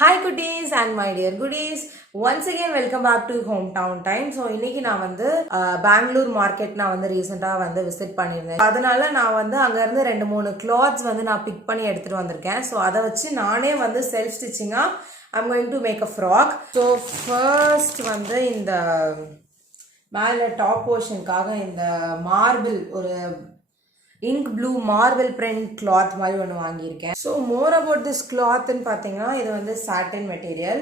Hi goodies and my dear goodies. Once again welcome back to hometown time. So இன்னைக்கு நான் வந்து Bangalore market நான் வந்து ரீசெண்டா வந்து விசிட் பண்ணியிருந்தேன். அதனால நான் வந்து அங்க இருந்து 2-3 cloths வந்து நான் பிக் பண்ணி எடுத்துட்டு வந்திருக்கேன். ஸோ அதை வச்சு நானே வந்து self ஸ்டிச்சிங்கா I'm going to make a frock. So first வந்து இந்த மேல டாப் போர்ஷனுக்காக இந்த மார்பிள் ஒரு ink blue marble print cloth மாதிரி ஒன்று வாங்கியிருக்கேன். ஸோ மோர் அபவுட் திஸ் கிளாத்ன்னு பார்த்தீங்கன்னா இது வந்து சாட்டின் மெட்டீரியல்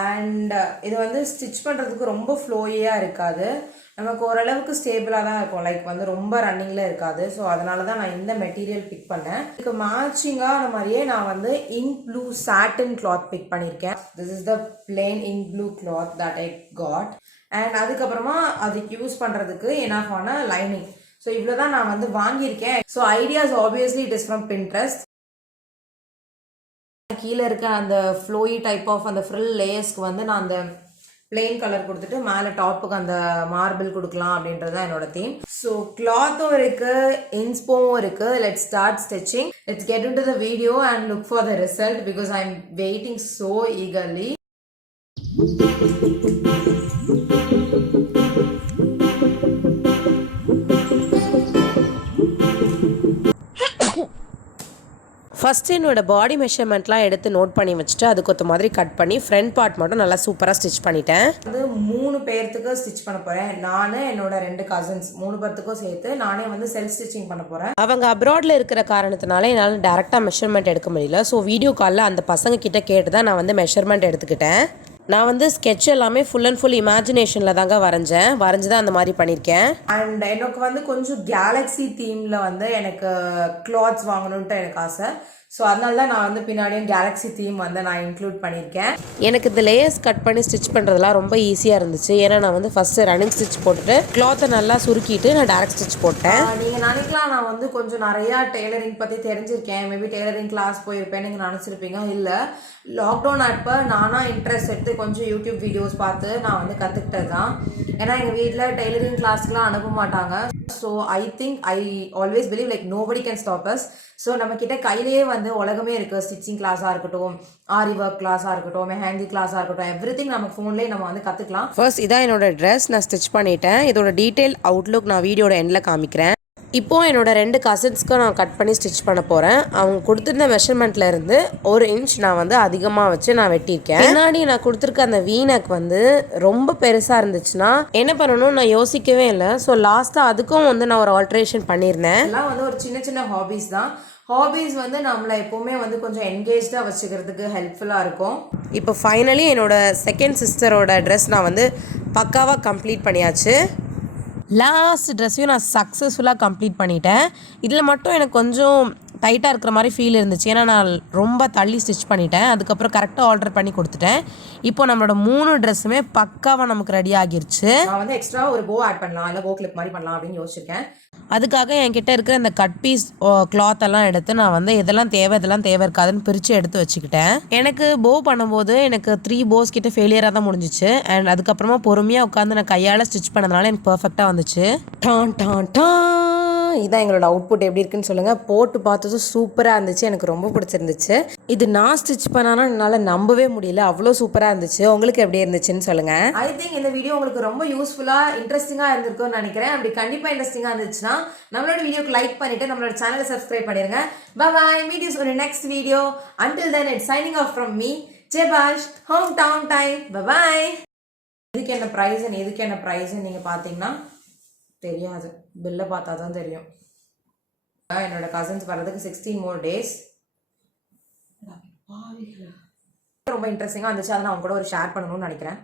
அண்ட் இது வந்து ஸ்டிச் பண்ணுறதுக்கு ரொம்ப ஃப்ளோயியாக இருக்காது, நமக்கு ஓரளவுக்கு ஸ்டேபிளாக தான் இருக்கும், லைக் வந்து ரொம்ப ரன்னிங்கில் இருக்காது. ஸோ அதனால தான் நான் இந்த மெட்டீரியல் பிக் பண்ணேன். இதுக்கு மேட்சிங்கான மாதிரியே நான் வந்து இங்க் ப்ளூ சாட்டின் கிளாத் பிக் பண்ணியிருக்கேன். This is the plain ink blue cloth that I got. And அதுக்கப்புறமா அதுக்கு யூஸ் பண்ணுறதுக்கு எனாஃபான லைனிங். ஸோ இவ்வளோதான் நான் வந்து வாங்கியிருக்கேன். So ideas obviously it is from Pinterest. கீழே இருக்க அந்த ஃப்ளோயி டைப் ஆஃப் அந்த ஃப்ரில் லேயர்ஸ்க்கு வந்து நான் அந்த பிளெயின் கலர் கொடுத்துட்டு மேலே டாப்புக்கு அந்த மார்பிள் கொடுக்கலாம் அப்படின்றது தான் என்னோட தீம். ஸோ கிளாத்தும் இருக்கு, இன்ஸ்போவும் இருக்கு. Let's start stitching. Let's get into the video and look for the result because I am waiting so eagerly. First என்னோட பாடி மெஷர்மெண்ட்லாம் எடுத்து நோட் பண்ணி வச்சுட்டு அதுக்கு ஒத்த மாதிரி கட் பண்ணி ஃப்ரண்ட் பார்ட் மட்டும் நல்லா சூப்பராக ஸ்டிச் பண்ணிட்டேன். அது 3 பேர்த்துக்கு ஸ்டிச் பண்ண போகிறேன். நான் என்னோட 2 கசின்ஸ் 3 பேர்த்துக்கும் சேர்த்து நானே வந்து செல்ஃப் ஸ்டிச்சிங் பண்ண போகிறேன். அவங்க அப்ராடில் இருக்கிற காரணத்தினால என்னால் டேரெக்டாக மெஷர்மெண்ட் எடுக்க முடியல. ஸோ வீடியோ காலில் அந்த பசங்க கிட்ட கேட்டு தான் நான் வந்து மெஷர்மெண்ட் எடுத்துக்கிட்டேன். நான் வந்து ஸ்கெட்ச் எல்லாமே ஃபுல் அண்ட் ஃபுல் இமேஜினேஷனில் தாங்க வரைஞ்சி தான் அந்த மாதிரி பண்ணியிருக்கேன். அண்ட் எனக்கு வந்து கொஞ்சம் கேலக்ஸி தீமில் வந்து எனக்கு கிளாத்ஸ் வாங்கணுன்ட்டு எனக்கு ஆசை. ஸோ அதனால தான் நான் வந்து பின்னாடியும் கேலக்ஸி தீம் வந்து நான் இன்க்ளூட் பண்ணியிருக்கேன். எனக்கு இந்த லேயர்ஸ் கட் பண்ணி ஸ்டிச் பண்ணுறதுலாம் ரொம்ப ஈஸியாக இருந்துச்சு. ஏன்னா நான் வந்து ஃபஸ்ட்டு ரன்னிங் ஸ்டிச் போட்டுட்டு கிளாத்தை நல்லா சுருக்கிட்டு நான் டேரக்ட் ஸ்டிச் போட்டேன். நீங்கள் நினைக்கலாம் நான் வந்து கொஞ்சம் நிறையா டெய்லரிங் பற்றி தெரிஞ்சிருக்கேன், மேபி டெய்லரிங் கிளாஸ் போயிருப்பேன் நீங்கள் நினச்சிருப்பீங்க. இல்லை, லாக்டவுன் அப்போ நானாக இன்ட்ரெஸ்ட் எடுத்து கொஞ்சம் யூடியூப் வீடியோஸ் பார்த்து நான் வந்து கற்றுக்கிட்டது தான். ஏன்னா எங்கள் வீட்டில் டெய்லரிங் கிளாஸ்க்குலாம் அனுப்ப மாட்டாங்க. So I think I always believe like nobody can stop as. So நம்மக்கிட்ட கையிலேயே வந்து உலகமே இருக்குது. ஸ்டிச்சிங் கிளாஸாக இருக்கட்டும், ஆரி ஒர்க் கிளாஸாக இருக்கட்டும், மெஹந்தி கிளாஸாக இருக்கட்டும், எவ்ரி திங் நம்ம ஃபோன்லேயே நம்ம வந்து கற்றுக்கலாம். ஃபர்ஸ்ட் இதான் என்னோட ட்ரெஸ் நான் ஸ்டிச் பண்ணிட்டேன். இதோட டீட்டெயில் அவுட்லுக் நான் வீடியோட எண்டில் காமிக்கிறேன். இப்போது என்னோட 2 கசின்ஸ்க்கு நான் கட் பண்ணி ஸ்டிச் பண்ண போகிறேன். அவங்க கொடுத்துருந்த மெஷர்மெண்ட்ல இருந்து 1 இன்ச் நான் வந்து அதிகமாக வச்சு நான் வெட்டியிருக்கேன். முன்னாடி நான் கொடுத்துருக்க அந்த வீனக் வந்து ரொம்ப பெருசாக இருந்துச்சுன்னா என்ன பண்ணணும் நான் யோசிக்கவே இல்லை. ஸோ லாஸ்ட்டாக அதுக்கும் வந்து நான் ஒரு ஆல்ட்ரேஷன் பண்ணியிருந்தேன். எல்லாம் வந்து ஒரு சின்ன சின்ன ஹாபீஸ் தான். ஹாபீஸ் வந்து நம்மளை எப்போவுமே வந்து கொஞ்சம் என்கேஜாக வச்சுக்கிறதுக்கு ஹெல்ப்ஃபுல்லாக இருக்கும். இப்போ ஃபைனலி என்னோட செகண்ட் சிஸ்டரோட ட்ரெஸ் நான் வந்து பக்காவாக கம்ப்ளீட் பண்ணியாச்சு. லாஸ்ட் ட்ரெஸ்ஸையும் நான் சக்ஸஸ்ஃபுல்லாக கம்ப்ளீட் பண்ணிட்டேன். இதில் மட்டும் எனக்கு கொஞ்சம் டைட்டாக இருக்கிற மாதிரி ஃபீல் இருந்துச்சு. ஏன்னா நான் ரொம்ப தள்ளி ஸ்டிச் பண்ணிட்டேன். அதுக்கப்புறம் கரெக்டாக ஆர்டர் பண்ணி கொடுத்துட்டேன். இப்போ நம்மளோட 3 ட்ரெஸ்ஸுமே பக்காவாக நமக்கு ரெடி ஆகிருச்சு. நான் வந்து எக்ஸ்ட்ரா ஒரு போ ஆட் பண்ணலாம், இல்லை போ கிளிப் மாதிரி பண்ணலாம் அப்படின்னு யோசிச்சிருக்கேன். அதுக்காக என்கிட்ட இருக்கிற இந்த கட் பீஸ் கிளாத் எல்லாம் எடுத்து நான் வந்து இதெல்லாம் தேவை இருக்காதுன்னு பிரித்து எடுத்து வச்சுக்கிட்டேன். எனக்கு போ பண்ணும்போது எனக்கு 3 போஸ் கிட்ட ஃபெயிலியராக தான் முடிஞ்சிச்சு. அண்ட் அதுக்கப்புறமா பொறுமையாக உட்காந்து நான் கையால் ஸ்டிச் பண்ணதுனால எனக்கு பர்ஃபெக்டாக வந்துச்சு. இதான் எங்களோட அவுட்புட். எப்படி இருக்குன்னு சொல்லுங்கள். போட்டு பார்த்ததும் சூப்பராக இருந்துச்சு, எனக்கு ரொம்ப பிடிச்சிருந்துச்சு. இது நான் ஸ்டிச் பண்ணானா என்னால் நம்பவே முடியல, அவ்வளோ சூப்பராக இருந்துச்சு. உங்களுக்கு எப்படி இருந்துச்சுன்னு சொல்லுங்கள். ஐ திங்க் இந்த வீடியோ உங்களுக்கு ரொம்ப யூஸ்ஃபுல்லாக இன்ட்ரெஸ்டிங்காக இருந்திருக்கும்னு நினைக்கிறேன். அப்படி கண்டிப்பாக இன்ட்ரெஸ்டிங்காக இருந்துச்சுன்னா நம்மளோட வீடியோக்கு லைக் பண்ணிட்டு நம்மளோட சேனலை சப்ஸ்கிரைப் பண்ணிடுங்க. Bye meet you on the next video. Until then it's signing off from me, Jebash, hometown time. Bye. எதுக்கு என்ன ப்ரைஸ் நீங்கள் பார்த்தீங்கன்னா தெரியாது, பில்லை பார்த்தா தான் தெரியும். என்னோட கசின்ஸ் வர்றதுக்கு 16 more days. ரொம்ப இன்ட்ரெஸ்டிங்காக இருந்துச்சு, அதை நான் அவங்க கூட ஒரு ஷேர் பண்ணணும்னு நினைக்கிறேன்.